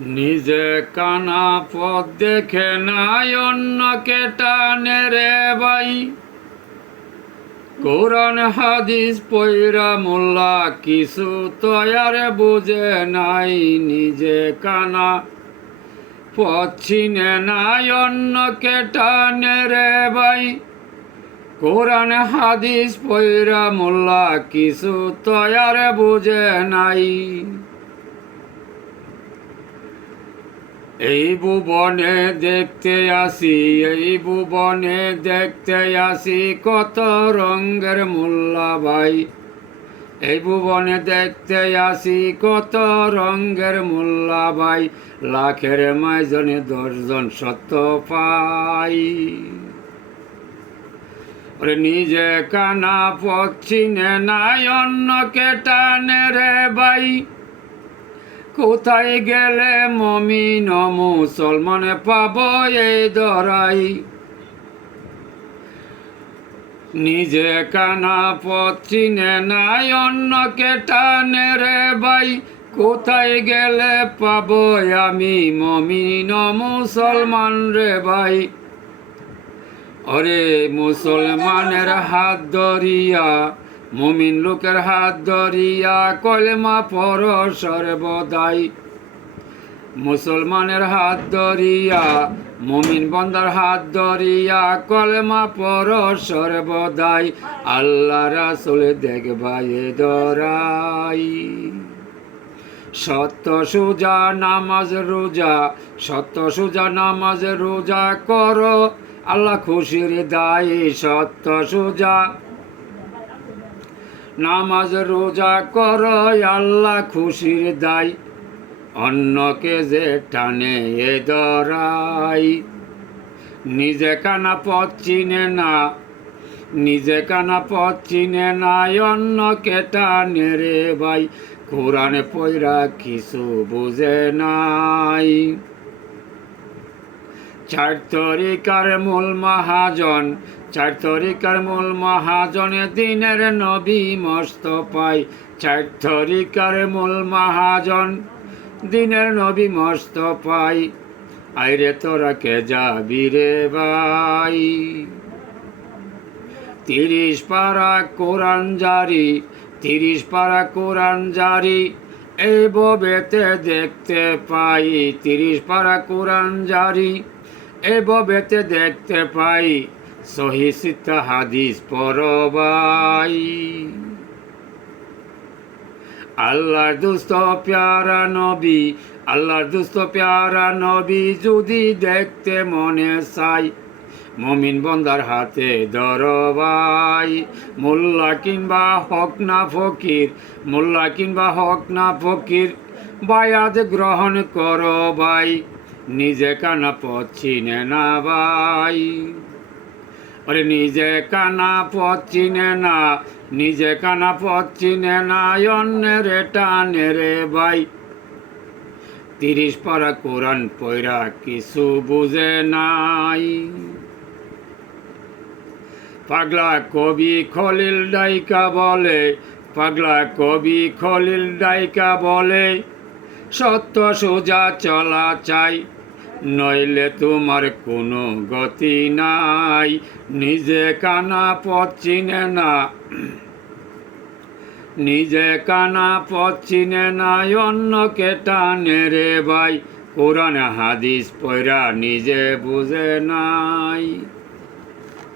নিজে কানা পথ দেখে নাই অন্যকে টানে রে ভাই। কোরআন হাদিস পইরা মোল্লা কিছু তয়ারে বুঝে নাই। নিজে কানা পথ চিনে নাই অন্যকে টানে রে ভাই। কোরআন হাদিস পইরা মোল্লা কিছু তয়ারে বুঝে নাই। এই ভুবনে দেখতে আসি, এই ভুবনে দেখতে আসি কত রঙের মোল্লা ভাই। এই ভুবনে দেখতে আসি কত রঙের মোল্লা ভাই। লাখের মাইজনে 10 জন সত্য পাই। ওরে নিজে কানা পথ চিনে নাই অন্যকে টানে রে ভাই। কোথায় গেলে মমিন মুসলমানে পাব এই দরাই। নিজে কানা পথ চিনে নাই অন্যকে টানে রে ভাই। কোথায় গেলে পাব আমি মমিন মুসলমান রে ভাই। ওরে মুসলমানের হাত ধরিয়া, মুমিন লোকের হাত ধরিয়া কলেমা পড় সর্বদাই। মুসলমানের হাত ধরিয়া, মুমিন বন্দার হাত ধরিয়া কলেমা পড় সর্বদাই। আল্লাহ রাসূল দেখবাই দরাই। সত্য সুজা নামাজ রোজা, সত্য সুজা নামাজ রোজা করো আল্লাহ খুশির দায়ী। সত্য সুজা নামাজ রোজা করো আল্লাহ খুশির দায়। অন্যকে যে টানে এ দরাই। নিজে কানা পথ চিনে না, নিজে কানা পথ চিনে নাই অন্যকে টানে রে ভাই। কোরআনে পয়রা কিছু বুঝে নাই। 4 তরিকার মূল মহাজন, 4 তরিকার মূল মহাজনে দিনের নবী মস্ত পাই। 4 তরিকার মূল মহাজন দিনের নবী মস্ত পাই। আইরে তোরা কে যাবি রে ভাই। 30 পারা কোরআন জারি, 30 পারা কোরআন জারি এই ববেতে দেখতে পাই। 30 পারা কোরআন জারি এই ববেতে দেখতে পাই। সহি সিত্তা হাদিস পড়ো ভাই। আল্লাহর দুস্ত প্যারা নবী, আল্লাহর দুস্ত প্যারা নবী যদি দেখতে মনে চাই। মমিন বন্দার হাতে ধরো ভাই। মোল্লা কিংবা হক না ফকির, মোল্লা কিংবা হক না ফকির বায়াত গ্রহণ করো ভাই। নিজে কানা পথ চিনে না ভাই। ওরে নিজে কানা পথ চিনে না, নিজে কানা পথ চিনে না অন্যের টানে রে ভাই। 30 পারা কোরআন পয়রা কিছু বুঝে নাই। পাগলা কবি খলিল ডাইকা বলে, পাগলা কবি খলিল ডাইকা বলে সত্য সোজা চলা চাই, নইলে তোমার কোনো গতি নাই। নিজে কানা পথ চিনে না, নিজে কানা পথ চিনে নাই অন্যকে টানে রে ভাই। কোরআন হাদিস পয়রা নিজে বুঝে নাই।